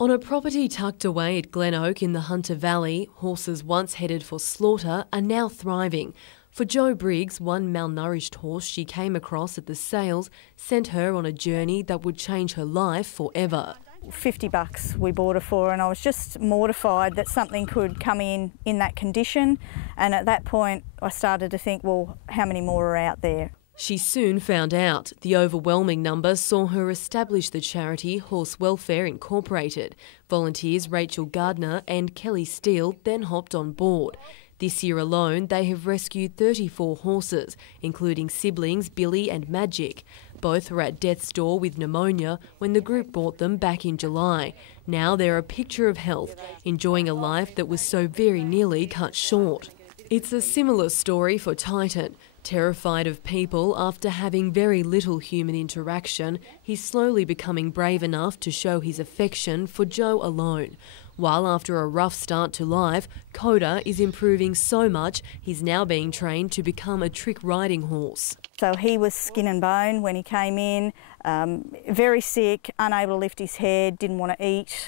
On a property tucked away at Glen Oak in the Hunter Valley, horses once headed for slaughter are now thriving. For Jo Briggs, one malnourished horse she came across at the sales sent her on a journey that would change her life forever. $50 we bought her for, and I was just mortified that something could come in that condition, and at that point I started to think, well, how many more are out there? She soon found out. The overwhelming number saw her establish the charity Horse Welfare Incorporated. Volunteers Rachel Gardner and Kelly Steele then hopped on board. This year alone, they have rescued 34 horses, including siblings Billy and Magic. Both were at death's door with pneumonia when the group bought them back in July. Now they're a picture of health, enjoying a life that was so very nearly cut short. It's a similar story for Titan. Terrified of people after having very little human interaction, he's slowly becoming brave enough to show his affection for Jo alone. While after a rough start to life, Coda is improving so much he's now being trained to become a trick riding horse. So he was skin and bone when he came in, very sick, unable to lift his head, didn't want to eat.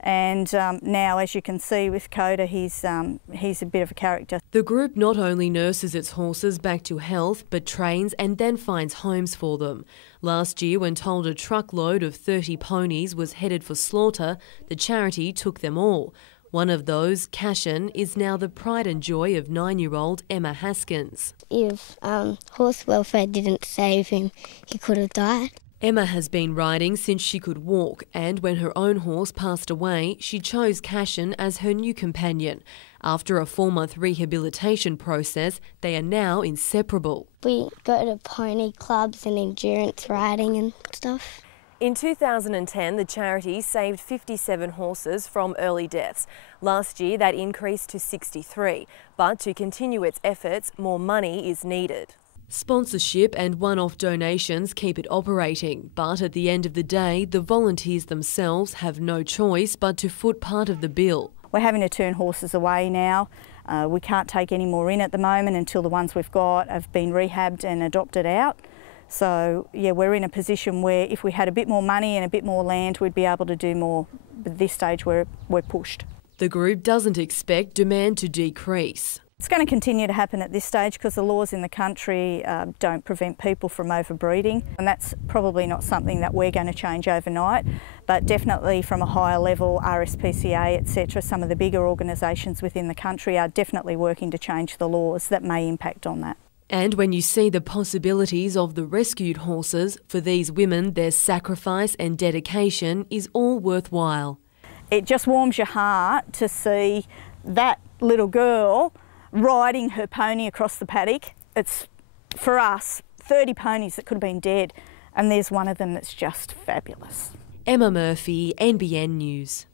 And now, as you can see with Coda, he's a bit of a character. The group not only nurses its horses back to health, but trains and then finds homes for them. Last year, when told a truckload of 30 ponies was headed for slaughter, the charity took them all. One of those, Cashin, is now the pride and joy of 9-year-old Emma Haskins. If Horse Welfare didn't save him, he could have died. Emma has been riding since she could walk, and when her own horse passed away, she chose Cashin as her new companion. After a 4-month rehabilitation process, they are now inseparable. We go to pony clubs and endurance riding and stuff. In 2010, the charity saved 57 horses from early deaths. Last year, that increased to 63, but to continue its efforts, more money is needed. Sponsorship and one-off donations keep it operating, but at the end of the day, the volunteers themselves have no choice but to foot part of the bill. We're having to turn horses away now. We can't take any more in at the moment until the ones we've got have been rehabbed and adopted out. So, yeah, we're in a position where if we had a bit more money and a bit more land, we'd be able to do more. But at this stage, we're pushed. The group doesn't expect demand to decrease. It's going to continue to happen at this stage because the laws in the country don't prevent people from overbreeding, and that's probably not something that we're going to change overnight, but definitely from a higher level, RSPCA, etc., some of the bigger organisations within the country are definitely working to change the laws that may impact on that. And when you see the possibilities of the rescued horses, for these women, their sacrifice and dedication is all worthwhile. It just warms your heart to see that little girl riding her pony across the paddock. It's, for us, 30 ponies that could have been dead, and there's one of them that's just fabulous. Emma Murphy, NBN News.